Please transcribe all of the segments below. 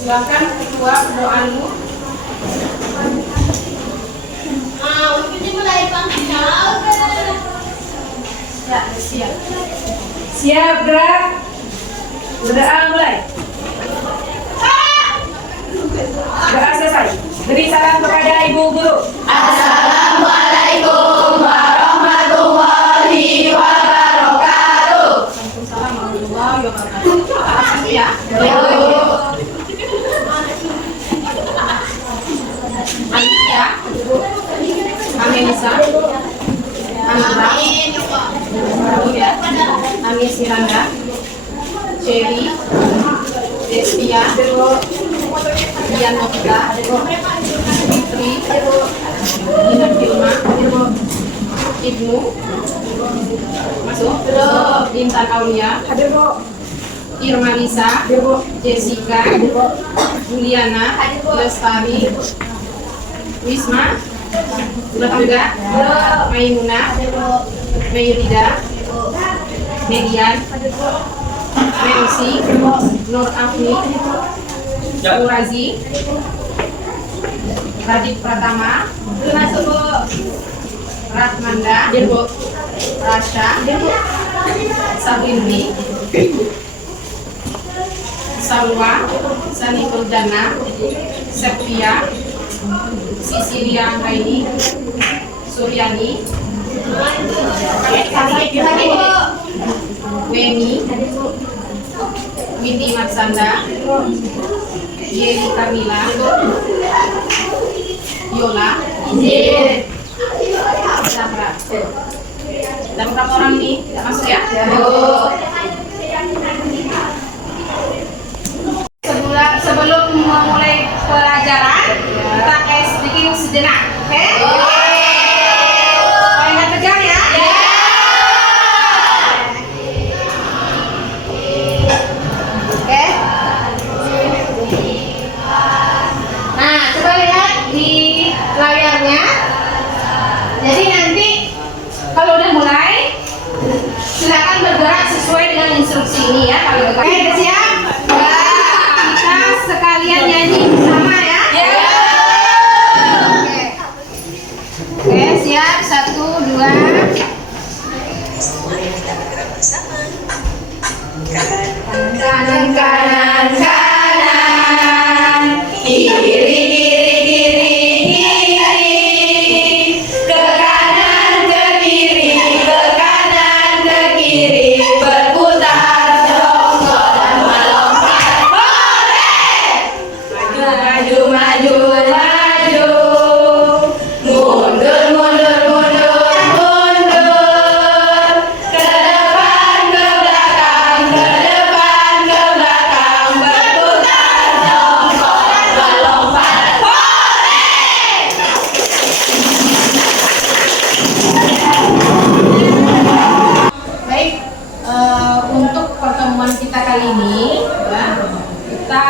Silakan ketua berdoamu. Ya, siap. Siap, gerak. Berdoa mulai. Doa selesai. Beri salam kepada ibu guru. Assalamualaikum warahmatullahi wabarakatuh. Waalaikumsalam warahmatullahi wabarakatuh. Ya. Ya. Kami bisa. Amis Miranda, Cherry, Destia, Dian Nokta, Fitri, Gina Filma, Ibnu, masuk, Intan Aulia, Irma Lisa, Jessica, Juliana, Lestari, Wisma, Juga, Maimunah, Mayrida, Median, Mercy, Nur Afni, Nurazi, Radit Pratama, Ratmanda, Rasha, Sabrinwi, Salwa, Sani Purdana, Septia, Sisilia Raini, Suryani, Weni, Windy Matsanda, Yeri Kamila, Yola, Zamra. Dan berapa orang ini? Masuk ya? Sebelum memulai pelajaran, kita speaking sejenak, oke? Supaya nggak tegang ya? Oke? Nah, coba lihat di layarnya. Jadi nanti kalau udah mulai, silakan bergerak sesuai dengan instruksi ini ya. Kalau oke, udah siap? Sekalian nyanyi bersama ya. Oke, siap. 1, 2. Kanan, kanan, kanan. Kiri, kiri, kiri, kiri. Ke kanan, ke kiri, ke kanan, ke kiri. Berputar jongkok dan melompat. Maju, maju, maju. Mundur, mundur, mundur, mundur. Ke depan, ke belakang, ke depan, ke belakang. Berputar jongkok dan melompat. Baik, untuk pertemuan kita kali ini, kita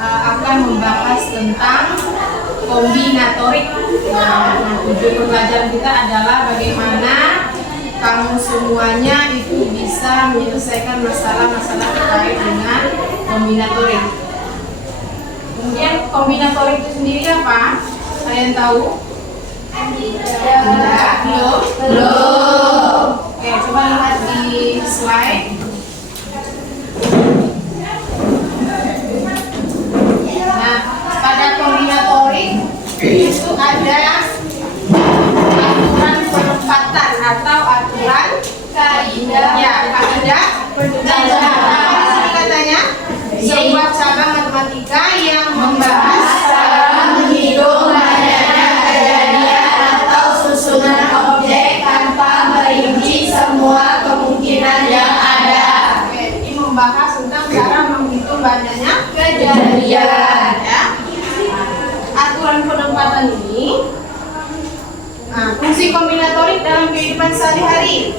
akan membahas tentang kombinatorik. Nah, tujuan pembelajaran kita adalah bagaimana kamu semuanya itu bisa menyelesaikan masalah-masalah terkait dengan kombinatorik. Kemudian kombinatorik itu sendiri apa? Kalian tahu? Belum? Belum. Oke, coba lihat di slide. Nah, pada kombinatorik itu ada aturan penempatan atau aturan kaidah. Ya, kaidah penempatan. Apa sih katanya? Sebuah cabang matematika yang membahas cara menghitung banyaknya kejadian atau susunan objek tanpa merinci semua kemungkinan yang ada. Oke, ini membahas tentang cara menghitung banyaknya kejadian. Ya. Aturan penempatan ini, nah, fungsi kombinatorik dalam kehidupan sehari-hari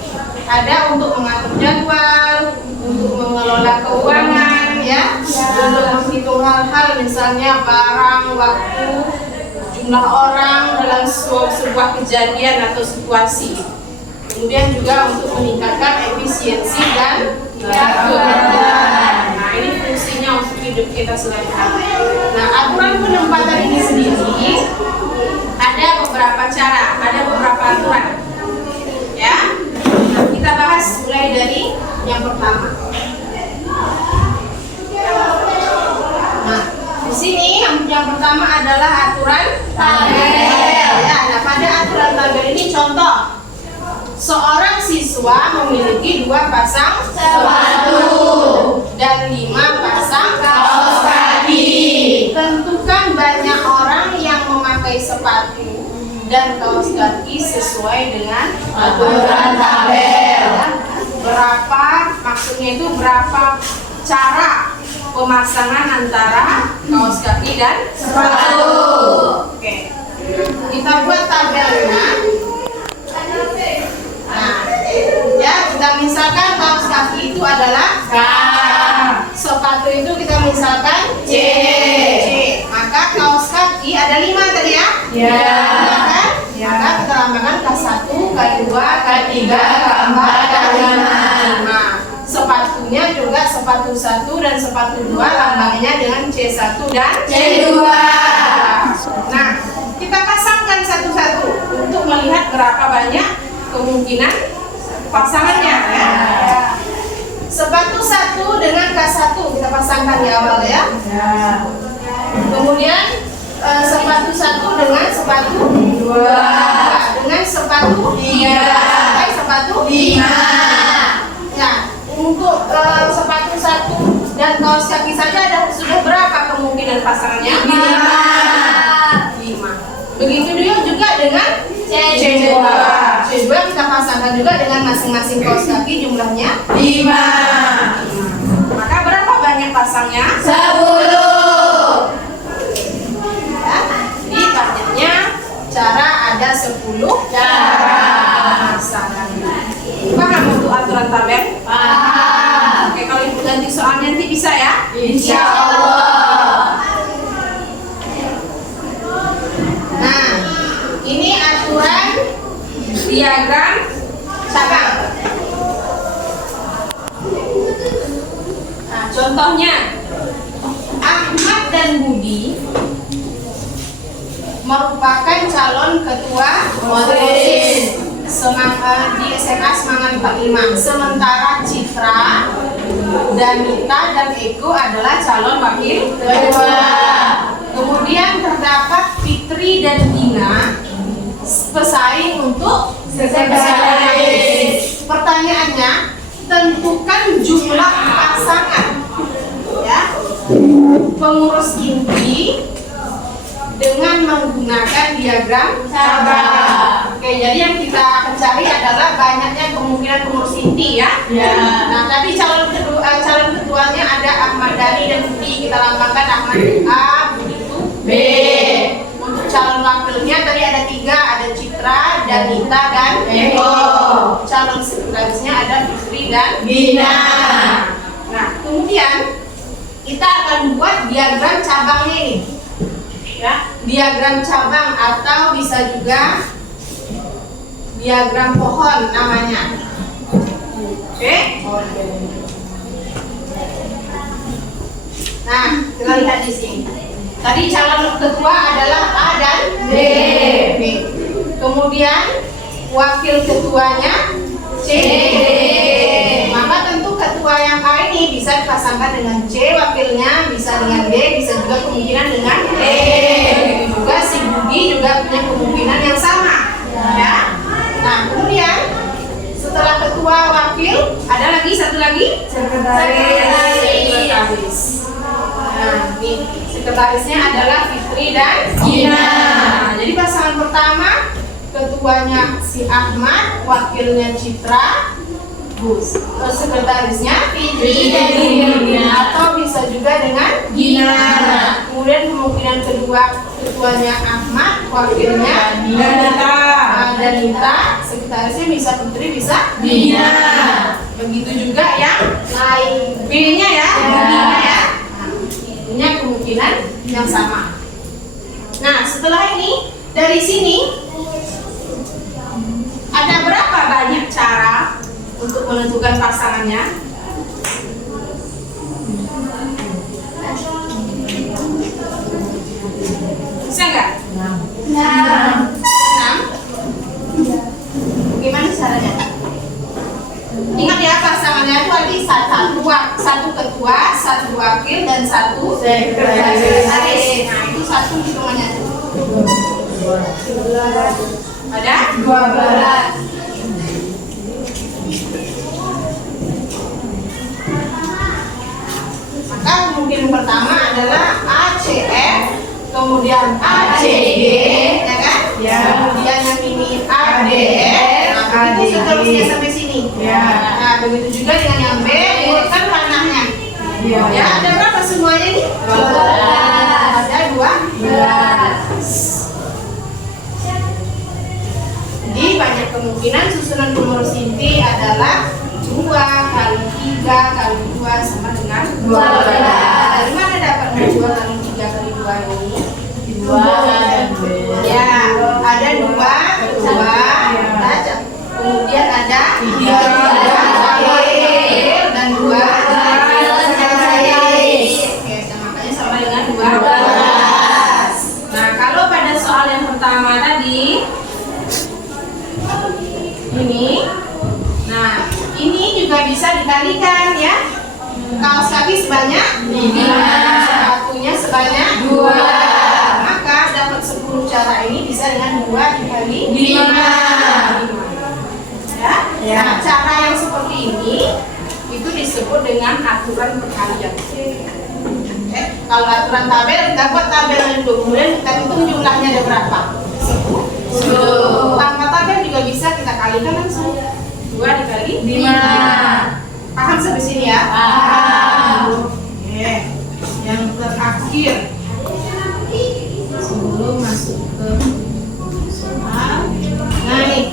ada untuk mengatur jadwal, untuk mengelola keuangan, ya, untuk menghitung hal-hal misalnya barang, waktu, jumlah orang dalam sebuah kejadian atau situasi. Kemudian juga untuk meningkatkan efisiensi dan kemudahan. Nah, ini fungsinya untuk kita sudah lihat. Nah, aturan penempatan ini sendiri ada beberapa cara, ada beberapa aturan. Ya, nah, kita bahas mulai dari yang pertama. Nah, di sini yang pertama adalah aturan tabel. Ya, nah pada aturan tabel ini contoh. Seorang siswa memiliki 2 pasang sepatu dan 5 pasang kaos kaki. Tentukan banyak orang yang memakai sepatu dan kaos kaki sesuai dengan Aturan tabel. Berapa, maksudnya itu berapa cara pemasangan antara kaos kaki dan Sepatu. Oke, kita buat tabelnya. Nah, ya kita misalkan kaos kaki itu adalah K. Sepatu itu kita misalkan C. Maka kaos kaki ada 5 tadi ya? Ya. Ya kan? Maka kita lambangkan K1, K2, K3, K4, K5. Sepatunya juga sepatu 1 dan sepatu 2 lambangnya dengan C1 dan C2. Nah, kita pasangkan satu-satu untuk melihat berapa banyak kemungkinan pasangannya ya. Sepatu 1 dengan K1 kita pasangkan di awal ya. Kemudian sepatu 1 dengan sepatu 2 dengan sepatu 3 sampai sepatu 5. Nah, untuk sepatu 1 dan kaos kaki saja sudah berapa kemungkinan pasangannya? 5. Begitu juga dengan C2. C2 kita pasangkan juga dengan masing-masing kaos kaki jumlahnya 5. Maka berapa banyak pasangnya? 10. Ya, jadi targetnya cara ada 10 Cara. pasangan. Paham untuk aturan tabel? Paham. Oke, kalau ibu ganti soalnya nanti bisa ya? Insya Allah. Nah, ini aturan diagram cabang. Nah, contohnya Ahmad dan Budi merupakan calon ketua OSIS di SMA Semangat 45. Sementara Citra, Danita dan Eko adalah calon wakil ketua. Kemudian terdapat Fitri dan Dina pesaing untuk sekretaris. Pertanyaannya, tentukan jumlah pasangan ya pengurus inti dengan menggunakan diagram cabang. Oke, jadi yang kita akan cari adalah banyaknya kemungkinan pengurus inti ya. Nah, tadi calon ketuanya ada Ahmad Dhani dan Budi. Kita lambangkan Ahmad A, Budi itu B. Untuk calon wakilnya tadi ada 3, ada Citra, Danita dan Eko. Calon sekretarisnya ada Fitri dan Dina. Nah, kemudian kita akan buat diagram cabangnya ini. Ya, diagram cabang atau bisa juga diagram pohon namanya. Oke? Nah, kita lihat di sini. Tadi calon ketua adalah A dan D. Kemudian wakil ketuanya C. Maka tentu ketua yang A ini bisa dipasangkan dengan C, wakilnya bisa dengan D, bisa juga kemungkinan dengan E. Begitu juga si Budi juga punya kemungkinan yang sama. Ya. Nah, kemudian setelah ketua wakil ada lagi satu lagi sekretaris. Nah, ini sekretarisnya adalah Fitri dan Dina. Nah, jadi pasangan pertama ketuanya si Ahmad, wakilnya Citra, sekretarisnya Fitri dan Dina, atau bisa juga dengan Dina. Kemudian kemungkinan kedua ketuanya Ahmad, wakilnya Danita, sekretarisnya bisa Fitri, bisa Dina. Begitu juga yang lain B-nya ya, B-nya ya. Punya kemungkinan yang sama. Nah, setelah ini dari sini ada berapa banyak cara untuk menentukan pasangannya? Sekretaris. Nah, itu satu hitungannya. Ada? 12. Maka kemungkinan pertama adalah ACF, kemudian ACD, ya kan? Ya. Kemudian yang ini ADR, nah, begitu seterusnya sampai sini. Ya. Nah, begitu juga dengan yang B, urutkan panahnya. Ya. Ya, ada berapa semuanya nih? 12. Ada 12. Jadi banyak kemungkinan susunan pengurus inti adalah 2 kali 3 kali 2 sama dengan 12. Dari mana dapatnya 2 kali 3 kali 2 ini? 2. Ya, ada 2, kemudian ada 3 dan 2. Oke, makanya sama dengan 12. Nah, kalau pada soal yang pertama tadi ini, nah ini juga bisa dikalikan ya. Kaos kaki sebanyak 5, sepatunya sebanyak 2. Maka dapat 10 cara ini bisa dengan 2 dikali 5. Ya. Nah, cara yang seperti ini itu disebut dengan aturan perkalian. Kalau aturan tabel, kita buat tabel dulu, kemudian kita hitung jumlahnya ada berapa. 10. Tanpa tabel juga bisa kita kalikan langsung. 2 dikali 5. Paham sampai sini ya? Paham. Oke. Yang terakhir sebelum masuk ke soal. Nah nih,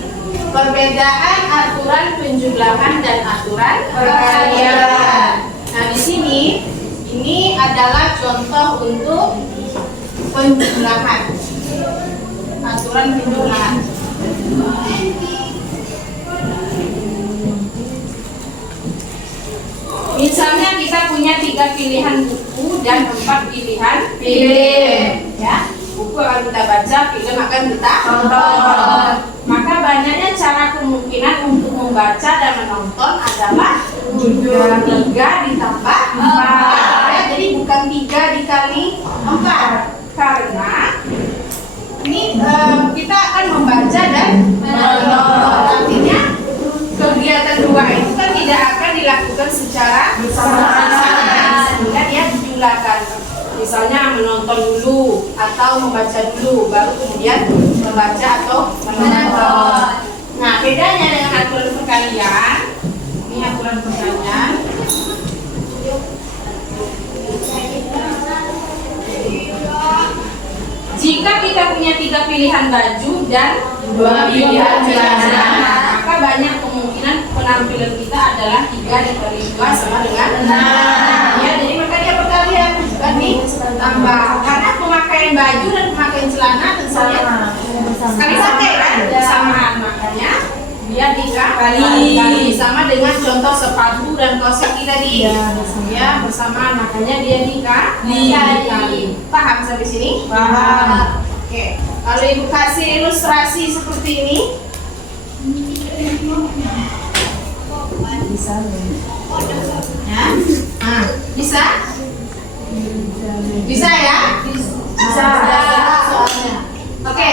perbedaan aturan penjumlahan dan aturan perkalian. Nah di sini ini adalah contoh untuk penjumlahan. Aturan penjumlahan. Misalnya kita punya 3 pilihan buku dan 4 pilihan film. Ya, buku akan kita baca, film akan kita tonton. Maka banyaknya cara kemungkinan untuk membaca dan menonton adalah 3 ditambah 4. Ya, jadi bukan 3 dikali 4. Karena ini kita akan membaca dan menonton. Artinya kegiatan 2 itu kan tidak akan dilakukan secara bersamaan, sehingga dia dijumlahkan. Misalnya menonton dulu atau membaca dulu, baru kemudian membaca atau menonton. Nah, bedanya dengan aturan perkalian, ini aturan perkalian. Jika kita punya 3 pilihan baju dan 2 pilihan celana, maka banyak kemungkinan penampilan kita adalah 3 dikali 2 sama dengan 6. Ya, jadi maka dia perkalian bukan ditambah. Karena pemakaian baju dan pemakaian celana tentu saja sekali pakai kan bersamaan, makanya dia dikali sama dengan contoh sepatu dan kaos kaki tadi. Ya, bersamaan, makanya dia dikali. Paham sampai sini? Paham. Oke, kalau ibu kasih ilustrasi seperti ini, Bisa. ya, nah, bisa? Bisa ya? Bisa. Soalnya. Oke,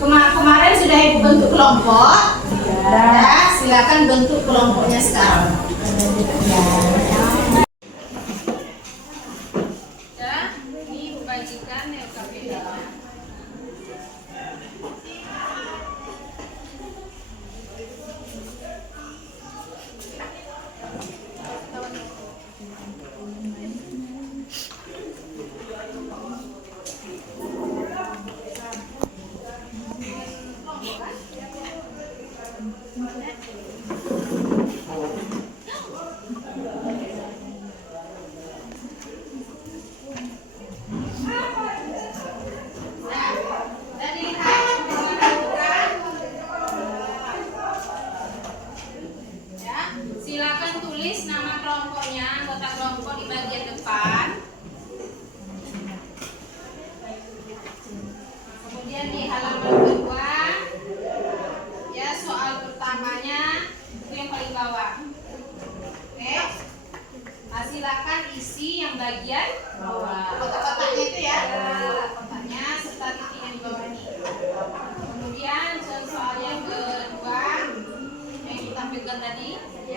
kemarin sudah ibu bentuk kelompok. Ya, silakan bentuk kelompoknya sekarang. Ya, ini ibu bagikan LKPD-nya.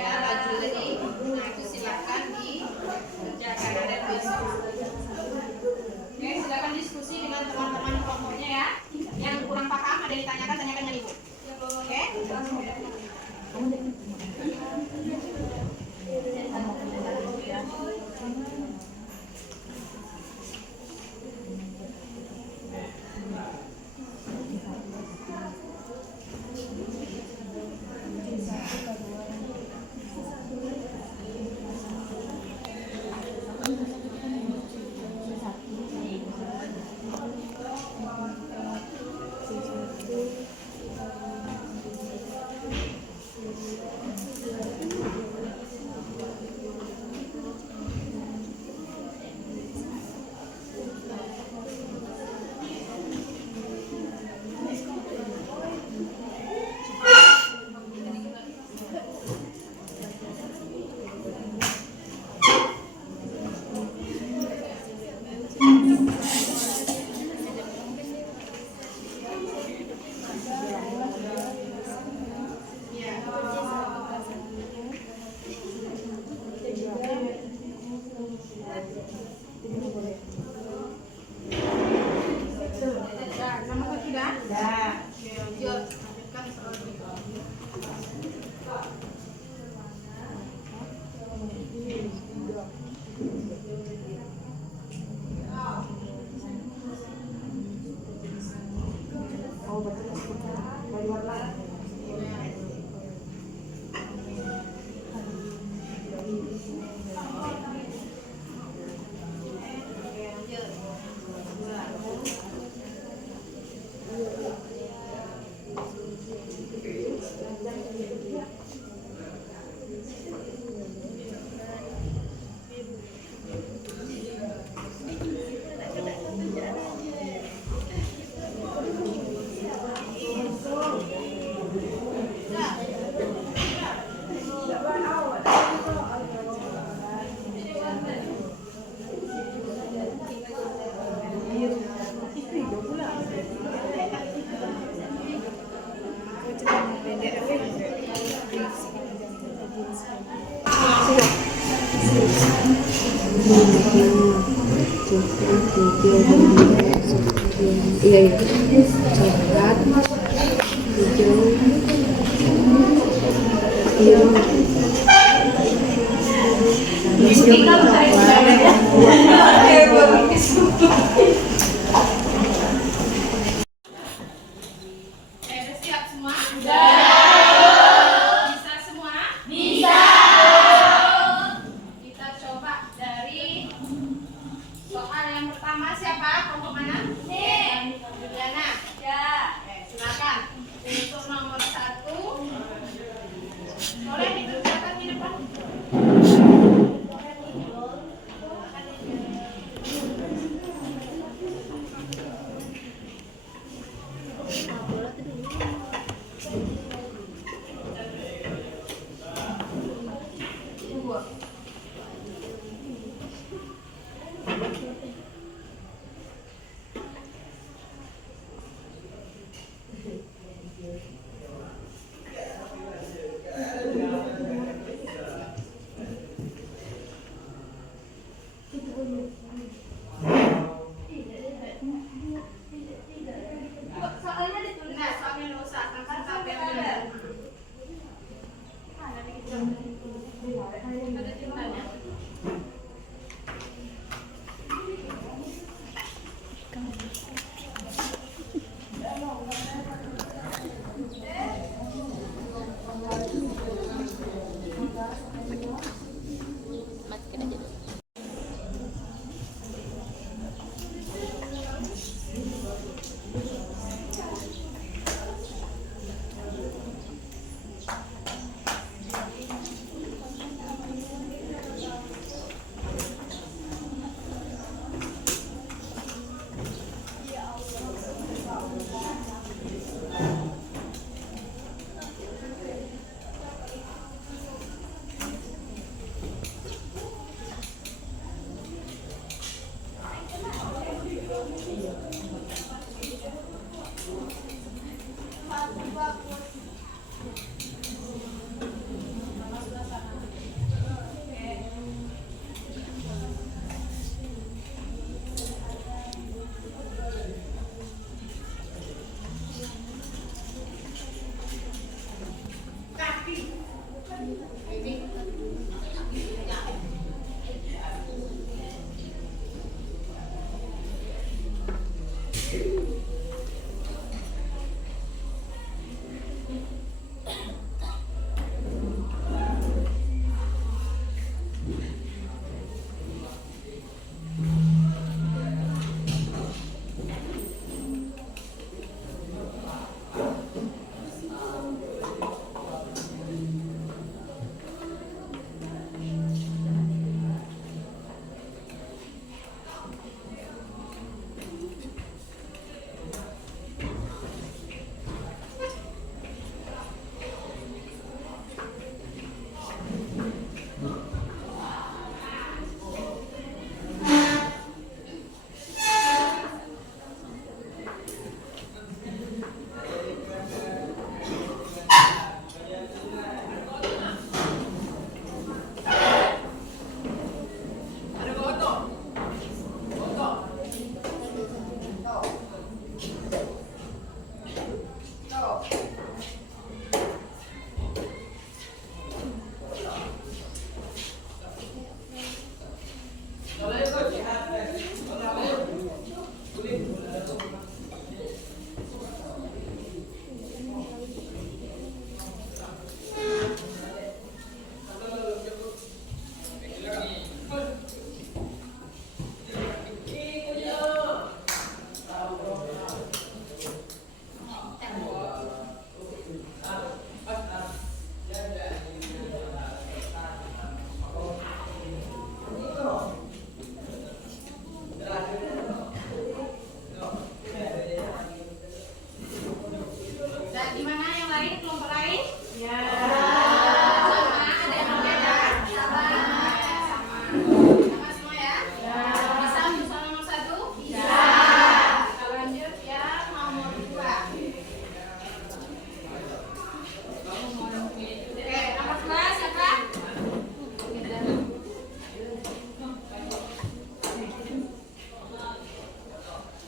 Ya, baju tadi. Nah, itu silakan dikerjakan ada besok. Oke, silakan diskusi dengan teman-teman kelompoknya ya. Yang kurang paham ada yang ditanyakan, tanyakan dengan ibu. Oke? Nama sudah? Sudah. Oke, lanjut. Lanjutkan selanjutnya. Iya, coklat, hijau, biru, Udah siap semua? Bisa semua? Kita coba dari soal yang pertama, siapa? Kelompok mana? Juliana. Oke, silakan. Untuk nomor 1 boleh dikerjakan di depan. Nah, soalnya nggak usah, angkat tabel dulu. Ada tintanya.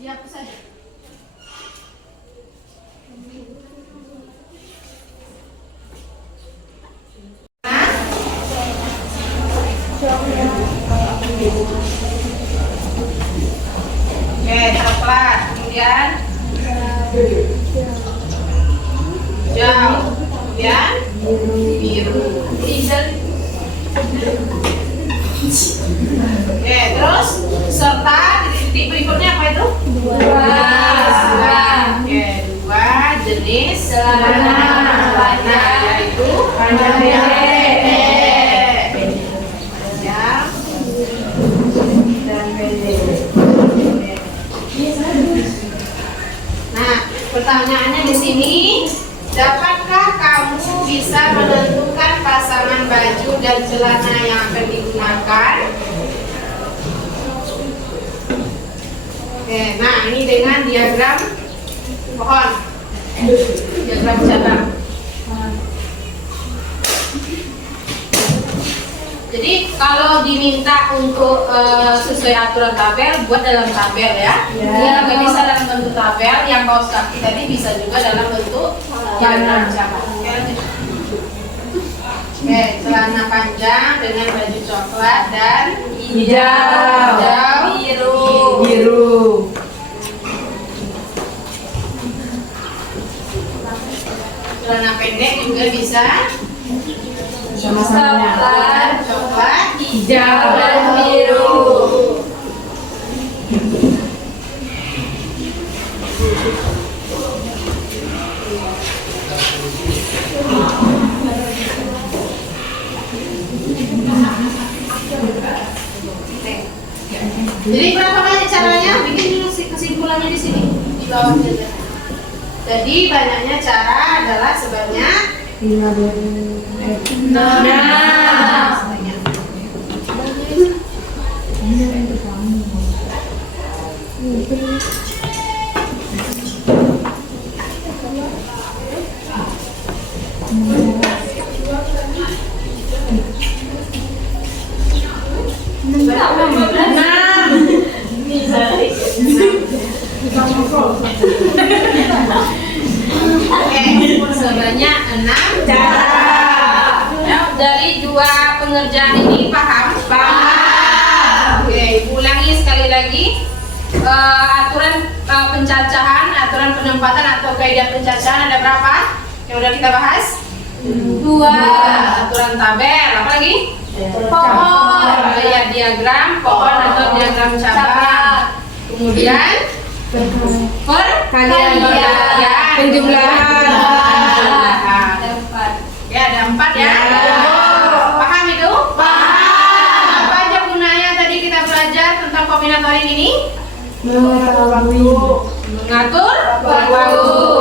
Dihapus saja. Oke, coklat. Kemudian hijau. Kemudian biru. Diesel. Oke, terus serta titik berikutnya apa itu? Dua. Oke, dua jenis celana, yaitu panjang pendek. Panjang dan pendek. Nah, pertanyaannya di sini, dapatkah kamu bisa menentukan pasangan baju dan celana yang akan digunakan? Oke, nah ini dengan diagram pohon, diagram cabang. Jadi kalau diminta untuk sesuai aturan tabel, buat dalam tabel ya. Yang nggak bisa dalam bentuk tabel, yang kaos kaki tadi bisa juga dalam bentuk diagram cabang. Oke, celana panjang dengan baju coklat dan hijau, biru. Celana pendek juga bisa coklat, hijau, dan biru. Jadi berapa banyak caranya? Bikin dulu kesimpulannya di sini di bawahnya. Jadi banyaknya cara adalah sebanyak 6. Sebanyak 6 cara. Ya, dari dua pengerjaan ini paham? Paham. Oke, ulangi sekali lagi. Aturan pencacahan, aturan penempatan atau kaidah pencacahan ada berapa? Yang udah kita bahas? 2. Aturan tabel, apa lagi? Pohon, ya diagram pohon atau diagram cabang. Kemudian perkalian, penjumlahan. Ya, ada 4 ya. Paham itu? Paham. Apa aja gunanya tadi kita belajar tentang kombinatorik ini? Mengatur waktu.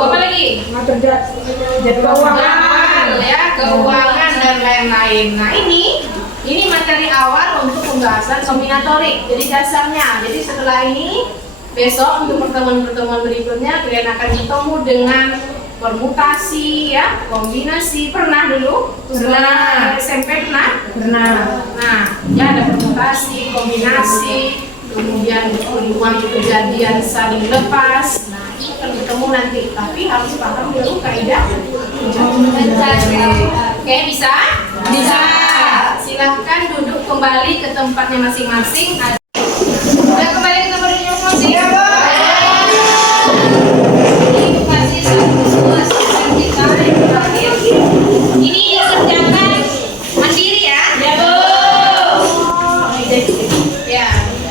Apa lagi? Mengatur keuangan, ya, keuangan dan lain-lain. Nah, ini materi awal untuk pembahasan kombinatorik. Jadi dasarnya. Jadi setelah ini besok untuk pertemuan-pertemuan berikutnya kalian akan bertemu dengan permutasi ya, kombinasi. Pernah dulu? Setelah SMP pernah? Nah, ya ada permutasi, kombinasi, kemudian peluang kejadian saling lepas. Nah, itu akan bertemu nanti. Tapi harus paham dulu kaidah. Oke, bisa? Bisa. Silahkan duduk kembali ke tempatnya masing-masing. Udah kembali ke tempat masing-masing? Ya, ini dikerjakan mandiri ya? Ya, Bu. Ya,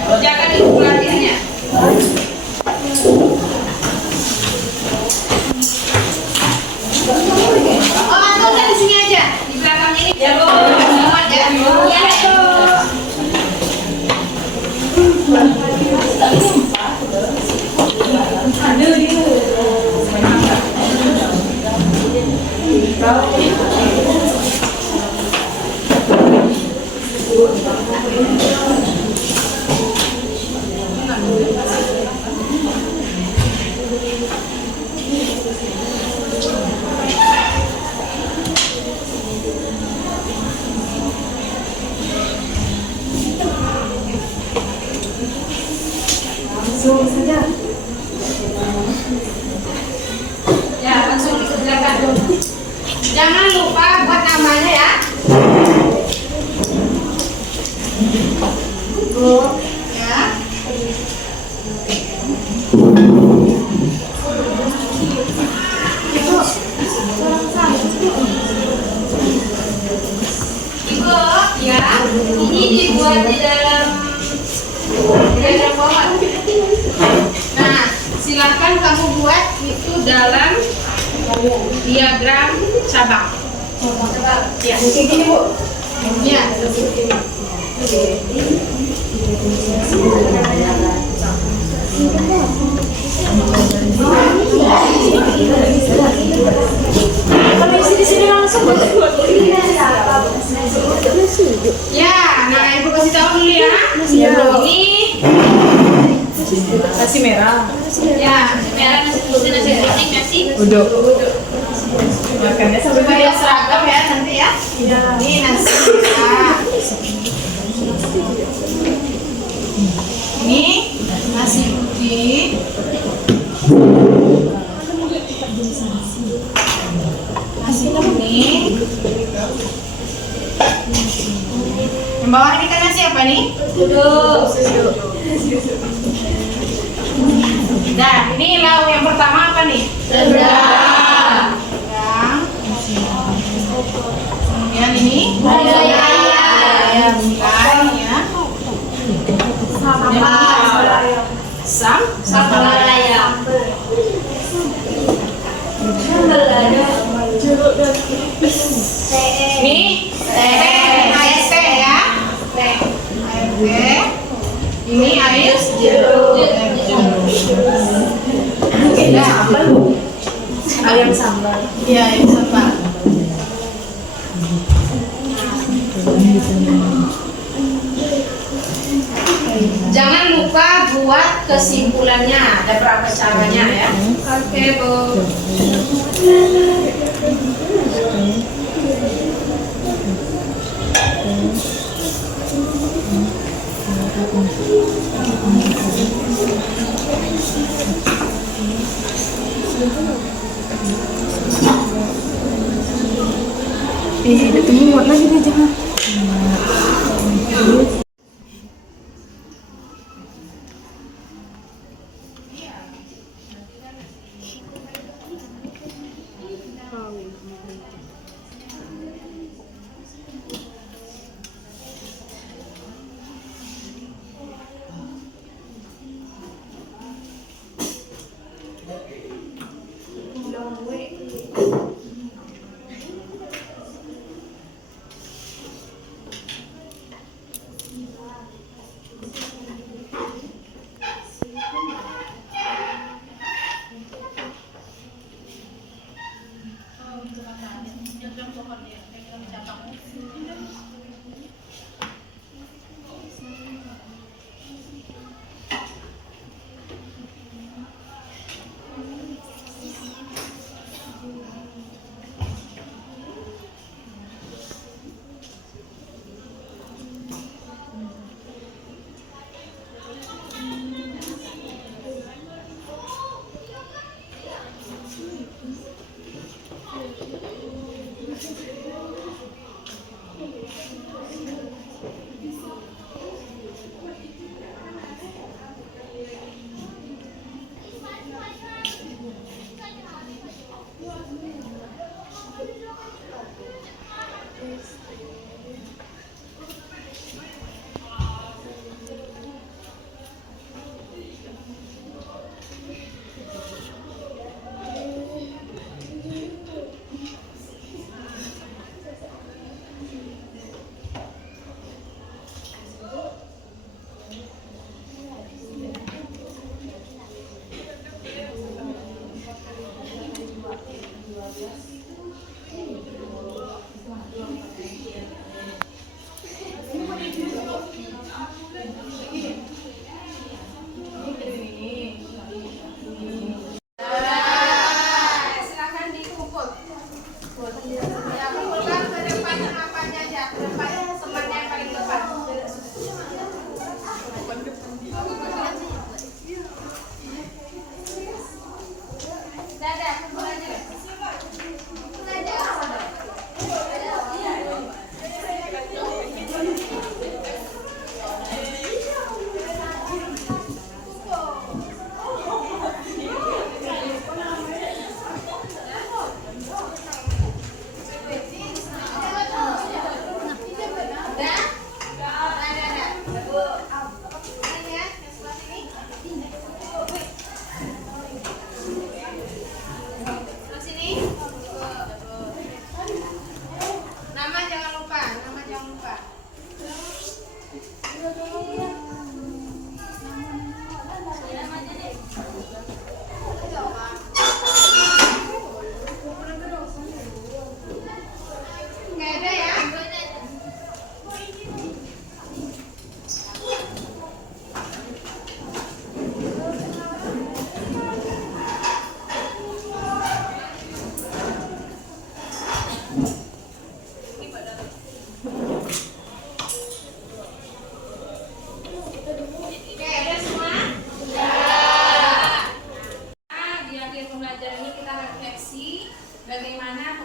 kerjakan ibu pelatihannya. Oh, atau udah di sini aja, di belakang ini. Ya, Bu. Muat ya? Ya, Bu. langsung saja. Ya, langsung silakan. Jangan lupa buat namanya ya. Ya. Ibu, ya, ini dibuat di dalam diagram pohon. Nah, silakan kamu buat itu dalam diagram cabang. Ya. Kayak gini, Bu. Ya. Di sini langsung. Ya, nah ibu kasih tahu dulu ya. Ini Nasi merah. ya, nasi merah, nasi putih, nasi kuning, nasi Uduk. Makannya sampai supaya seragam ya nanti ya. Ini nasi merah. Ini nasi putih. Nasi kuning. Yang bawah ini kan nasi apa nih? Uduk. Nah, ini lauk yang pertama apa nih? Rendang. Kemudian ini ayam ya. Sambal ayam. Ini air teh ya. Air teh. Ini air jeruk. Ya, Ayam sambal. iya ayam sambal. Jangan lupa buat kesimpulannya. Ada berapa caranya ya? Oke, Bu. Ketemu buat lagi deh jangan.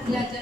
belajar